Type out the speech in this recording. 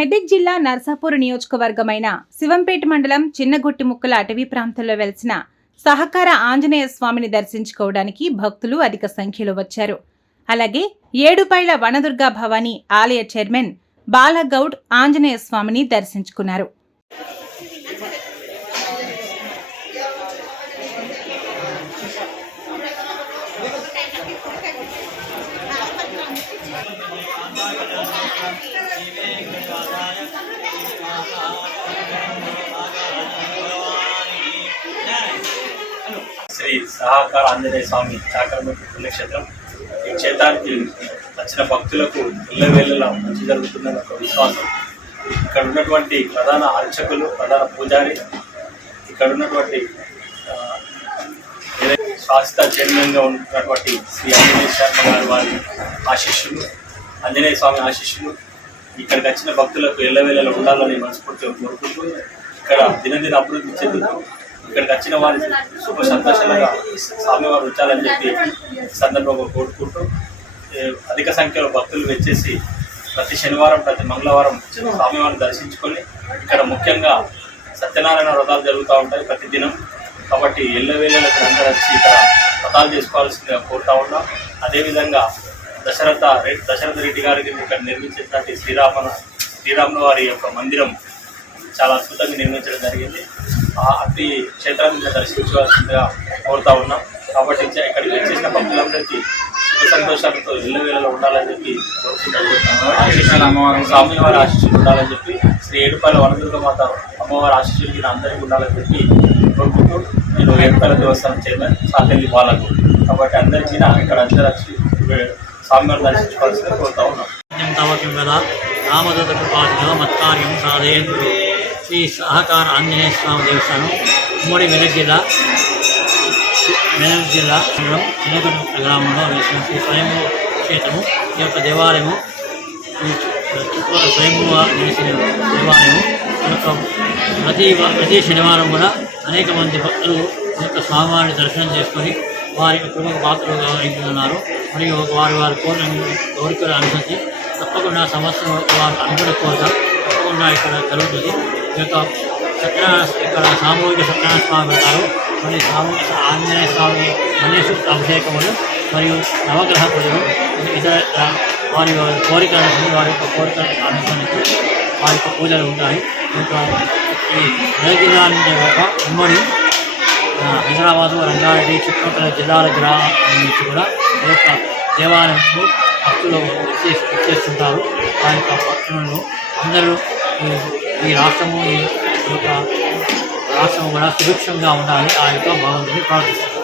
మెదక్ జిల్లా నర్సాపూర్ నియోజకవర్గమైన శివంపేట మండలం చిన్నగుట్టిముక్కల అటవీ ప్రాంతంలో వెలిసిన సహకార ఆంజనేయ స్వామిని దర్శించుకోవడానికి భక్తులు అధిక సంఖ్యలో వచ్చారు. అలాగే ఏడుపైల వనదుర్గా భవానీ ఆలయ చైర్మన్ బాలగౌడ్ ఆంజనేయ స్వామిని దర్శించుకున్నారు. శ్రీ సహకార ఆంజనేయ స్వామి చాకరమూర్తి పుణ్యక్షేత్రం ఈ క్షేత్రానికి వచ్చిన భక్తులకు ఇళ్ళవేళ్ళలా మంచి జరుగుతుందని ఒక విశ్వాసం. ఇక్కడ ఉన్నటువంటి ప్రధాన అర్చకులు ప్రధాన పూజారి ఇక్కడ ఉన్నటువంటి ఆ, శాశ్వత చైర్మన్గా ఉన్నటువంటి శ్రీ ఆంజనేయ శర్మ గారి వారి ఆశిష్యులు ఆంజనేయ స్వామి ఆశిష్యులు ఇక్కడికి వచ్చిన భక్తులకు ఎల్లవేళలో ఉండాలని మనస్ఫూర్తిగా కోరుకుంటూ ఇక్కడ దినదిన అభివృద్ధి చెందుతూ ఇక్కడికి వచ్చిన వారి శుభ సంతోషాలుగా స్వామివారు ఉంచాలని చెప్పి సందర్భంగా కోరుకుంటూ అధిక సంఖ్యలో భక్తులు వచ్చేసి ప్రతి శనివారం ప్రతి మంగళవారం స్వామివారిని దర్శించుకొని ఇక్కడ ముఖ్యంగా సత్యనారాయణ వ్రతాలు జరుగుతూ ఉంటాయి ప్రతి దినం. కాబట్టి ఎల్లవేళలకు అందరూ వచ్చి ఇక్కడ వ్రతాలు చేసుకోవాల్సిందిగా కోరుతా ఉన్నాం. అదేవిధంగా దశరథ రెడ్డి దశరథ రెడ్డి గారికి ఇక్కడ నిర్మించినటువంటి శ్రీరామన శ్రీరాముల వారి యొక్క మందిరం చాలా అద్భుతంగా నిర్మించడం జరిగింది. ఆ అతి క్షేత్రాన్ని దర్శించవలసిందిగా కోరుతా ఉన్నాం. కాబట్టి ఇక్కడికి వచ్చేసిన భక్తులందరికీ సుఖ సంతోషాలతో ఇళ్ళ వేళలో ఉండాలని చెప్పి కోరుకుంటున్నాం స్వామివారి ఆశీస్సులు ఉండాలని చెప్పి శ్రీ ఏడుపాయల వనదుర్గ మాత అమ్మవారి ఆశీస్సులు గిన అందరికీ ఉండాలని చెప్పి కోరుకుంటూ నేను ఏడుపాయల దేవస్థానం చైర్మన్ సాకెళ్ళి బాలకు. కాబట్టి అందరికీ ఇక్కడ అందరూ వచ్చి స్వామివారిని దర్శించుకోవాల్సిందిగా కోరుతా ఉన్నాం. తవకిం తవ కిం వద రామదూత కృపాదిలో మత్కార్యం సాధయంతు శ్రీ సహకార ఆంజనేయ స్వామి దేవస్థానం ఉమ్మడి మెదక్ జిల్లా మెదక్ జిల్లా మండలం చిన్నగడ్డ గ్రామంలో వేసిన శ్రీ స్వయం క్షేత్రము ఈ యొక్క దేవాలయము చుట్టూ స్వయంగా చేసిన దేవాలయము యొక్క ప్రతి ప్రతి శనివారం కూడా అనేక మంది భక్తులు యొక్క స్వామివారిని దర్శనం చేసుకొని వారి కృపకు పాత్రలుగా అవుతున్నారు మరియు వారి వారి కోరికలను కోరికలు అనుసరించి తప్పకుండా సంవత్సరం వారు అనుకున్న కోరిక తప్పకుండా ఇక్కడ జరుగుతుంది. ఈ యొక్క సత్యనారాయణ ఇక్కడ సామూహిక సత్యనారాయణ స్వామి పెడతారు మరియు సామూహిక ఆంజనేయ స్వామి మన్యసూక్త అభిషేకములు మరియు నవగ్రహ పూజలు ఇతర వారి వారి అనుసరించి వారి యొక్క కోరిక అనుసరించి వారి యొక్క పూజలు ఉంటాయి. ఈ యొక్క ఈ జిల్లా నుంచి ఒక ఉమ్మడి హైదరాబాదు రంగారెడ్డి చుట్టుపక్కల జిల్లాల గ్రామం నుంచి కూడా ఈ యొక్క దేవాలయంకు భక్తులు వచ్చే వచ్చేస్తుంటారు ఆ యొక్క భక్తులను అందరూ ఈ- రాష్ట్రము ఈ యొక్క రాష్ట్రము కూడా సుభిక్షంగా ఉండాలని ఆ యొక్క భగవంతుని ప్రార్థిస్తున్నారు